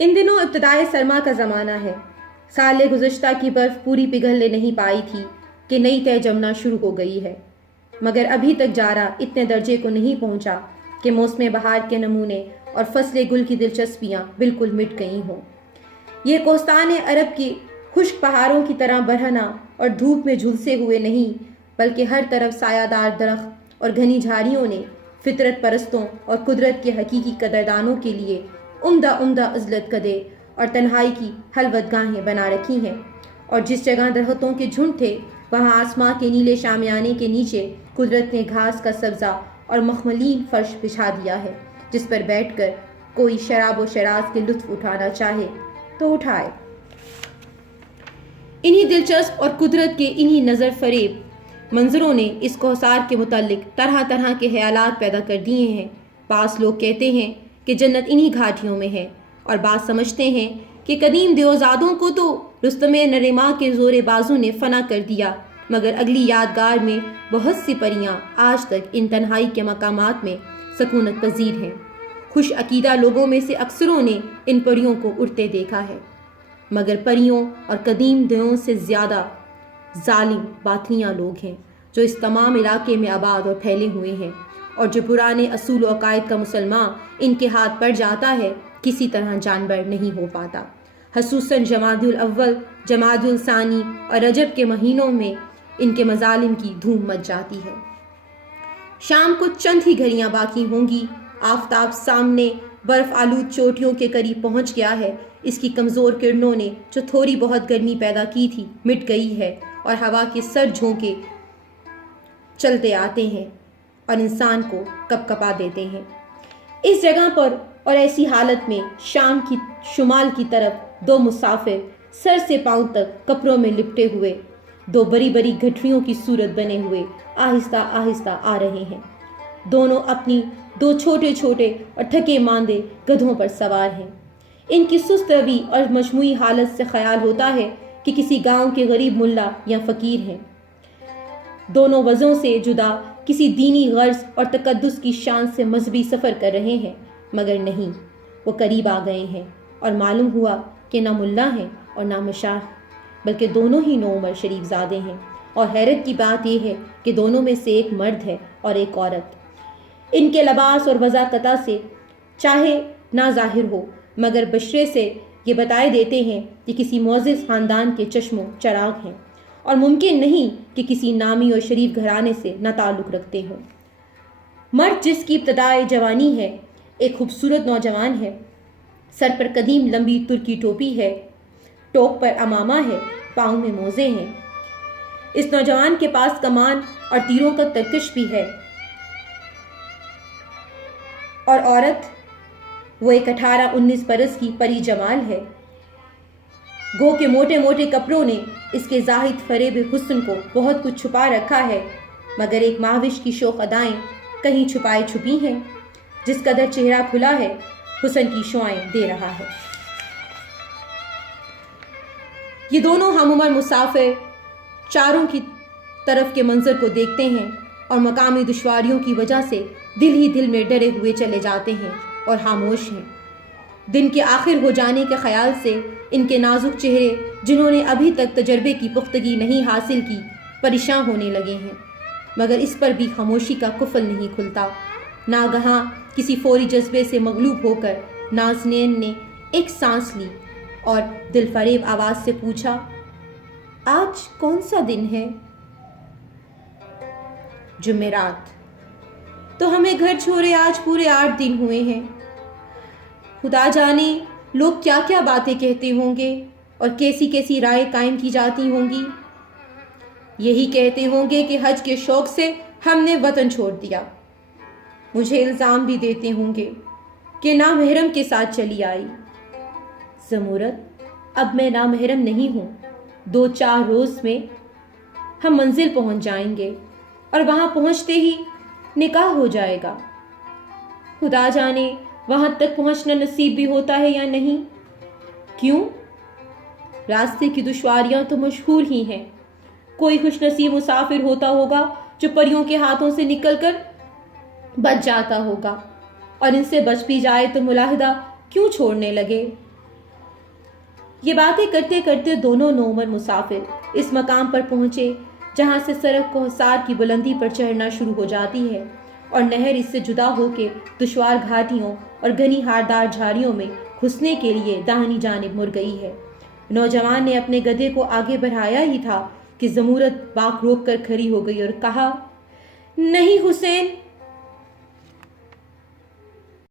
ان دنوں ابتدائے سرما کا زمانہ ہے۔ سال گزشتہ کی برف پوری پگھلنے نہیں پائی تھی کہ نئی طے جمنا شروع ہو گئی ہے، مگر ابھی تک جارہ اتنے درجے کو نہیں پہنچا کہ موسم بہار کے نمونے اور فصل گل کی دلچسپیاں بالکل مٹ گئی ہوں۔ یہ کوہستان عرب کی خشک پہاڑوں کی طرح برہنہ اور دھوپ میں جھلسے ہوئے نہیں، بلکہ ہر طرف سایہ دار درخت اور گھنی جھاڑیوں نے فطرت پرستوں اور قدرت کے حقیقی قدردانوں کے لیے عمدہ عزلت کدے اور تنہائی کی خلوت گاہیں بنا رکھی ہیں، اور جس جگہ درختوں کے جھنڈ تھے وہاں آسماں کے نیلے شامیانے کے نیچے قدرت نے گھاس کا سبزہ اور مخملین فرش بچھا دیا ہے، جس پر بیٹھ کر کوئی شراب و شراز کے لطف اٹھانا چاہے تو اٹھائے۔ انہی دلچسپ اور قدرت کے انہی نظر فریب منظروں نے اس کوثر کے متعلق طرح طرح کے خیالات پیدا کر دیے ہیں۔ بعض لوگ کہتے ہیں کہ جنت انہی گھاٹیوں میں ہے، اور بعض سمجھتے ہیں کہ قدیم دیوزادوں کو تو رستم نرما کے زور بازو نے فنا کر دیا، مگر اگلی یادگار میں بہت سی پریاں آج تک ان تنہائی کے مقامات میں سکونت پذیر ہیں۔ خوش عقیدہ لوگوں میں سے اکثروں نے ان پریوں کو اڑتے دیکھا ہے، مگر پریوں اور قدیم دیووں سے زیادہ ظالم باطنیہ لوگ ہیں جو اس تمام علاقے میں آباد اور پھیلے ہوئے ہیں، اور جو پرانے اصول و عقائد کا مسلمان ان کے ہاتھ پڑ جاتا ہے کسی طرح جانبر نہیں ہو پاتا۔ خصوصاً جمادی الاول، جمادی الثانی اور رجب کے مہینوں میں ان کے مظالم کی دھوم مچ جاتی ہے۔ شام کو چند ہی گھڑیاں باقی ہوں گی، آفتاب سامنے برف آلود چوٹیوں کے قریب پہنچ گیا ہے، اس کی کمزور کرنوں نے جو تھوڑی بہت گرمی پیدا کی تھی مٹ گئی ہے، اور ہوا کے سر جھونکے چلتے آتے ہیں اور انسان کو کپ کپا دیتے ہیں۔ اس جگہ پر اور ایسی حالت میں شام کی شمال کی طرف دو مسافر سر سے پاؤں تک کپڑوں میں لپٹے ہوئے، دو بڑی بڑی گٹھریوں کی صورت بنے ہوئے آہستہ آہستہ آ رہے ہیں۔ دونوں اپنی دو چھوٹے چھوٹے اور تھکے ماندے گدھوں پر سوار ہیں۔ ان کی سست روی اور مجموعی حالت سے خیال ہوتا ہے کہ کسی گاؤں کے غریب ملا یا فقیر ہیں۔ دونوں وضعوں سے جدا کسی دینی غرض اور تقدس کی شان سے مذہبی سفر کر رہے ہیں، مگر نہیں، وہ قریب آ گئے ہیں اور معلوم ہوا کہ نہ ملا ہیں اور نہ مشاہ، بلکہ دونوں ہی نوعمر شریف زادے ہیں، اور حیرت کی بات یہ ہے کہ دونوں میں سے ایک مرد ہے اور ایک عورت۔ ان کے لباس اور وضاقتہ سے چاہے نہ ظاہر ہو، مگر بشرے سے یہ بتائے دیتے ہیں کہ کسی معزز خاندان کے چشم و چراغ ہیں، اور ممکن نہیں کہ کسی نامی اور شریف گھرانے سے نہ تعلق رکھتے ہوں۔ مرد جس کی ابتدائے جوانی ہے ایک خوبصورت نوجوان ہے، سر پر قدیم لمبی ترکی ٹوپی ہے، ٹوپ پر امامہ ہے، پاؤں میں موزے ہیں۔ اس نوجوان کے پاس کمان اور تیروں کا ترکش بھی ہے، اور عورت وہ ایک 18-19 برس کی پری جمال ہے۔ گو کے موٹے موٹے کپڑوں نے اس کے زاہد فریب حسن کو بہت کچھ چھپا رکھا ہے، مگر ایک مہوش کی شوخ ادائیں کہیں چھپائے چھپی ہیں۔ جس قدر چہرہ کھلا ہے حسن کی شعائیں دے رہا ہے۔ یہ دونوں ہم عمر مسافر چاروں کی طرف کے منظر کو دیکھتے ہیں اور مقامی دشواریوں کی وجہ سے دل ہی دل میں ڈرے ہوئے چلے جاتے ہیں اور خاموش ہیں۔ دن کے آخر ہو جانے کے خیال سے ان کے نازک چہرے، جنہوں نے ابھی تک تجربے کی پختگی نہیں حاصل کی، پریشان ہونے لگے ہیں، مگر اس پر بھی خاموشی کا قفل نہیں کھلتا۔ ناگہاں کسی فوری جذبے سے مغلوب ہو کر نازنین نے ایک سانس لی اور دل فریب آواز سے پوچھا، آج کون سا دن ہے؟ جمعرات۔ تو ہمیں گھر چھوڑے آج پورے 8 دن ہوئے ہیں۔ خدا جانے لوگ کیا کیا باتیں کہتے ہوں گے اور کیسی کیسی رائے قائم کی جاتی ہوں گی۔ یہی کہتے ہوں گے کہ حج کے شوق سے ہم نے وطن چھوڑ دیا۔ مجھے الزام بھی دیتے ہوں گے کہ نامحرم کے ساتھ چلی آئی۔ زمورت، اب میں نامحرم نہیں ہوں، 2-4 روز میں ہم منزل پہنچ جائیں گے اور وہاں پہنچتے ہی نکاح ہو جائے گا۔ خدا جانے وہاں تک پہنچنا نصیب بھی ہوتا ہے یا نہیں۔ کیوں؟ راستے کی دشواریاں تو مشہور ہی ہیں۔ کوئی خوش نصیب مسافر ہوتا ہوگا جو پریوں کے ہاتھوں سے نکل کر بچ جاتا ہوگا، اور ان سے بچ بھی جائے تو ملاحدہ کیوں چھوڑنے لگے۔ یہ باتیں کرتے کرتے دونوں نوعمر مسافر اس مقام پر پہنچے جہاں سے سڑک کوہسار کی بلندی پر چڑھنا شروع ہو جاتی ہے اور نہر اس سے جدا ہو کے دشوار گھاٹیوں اور گھنی ہاردار جھاڑیوں میں گھسنے کے لیے داہنی جانب مڑ گئی ہے۔ نوجوان نے اپنے گدھے کو آگے بڑھایا ہی تھا کہ زمورت باغ روک کر کھڑی ہو گئی اور کہا، نہیں حسین،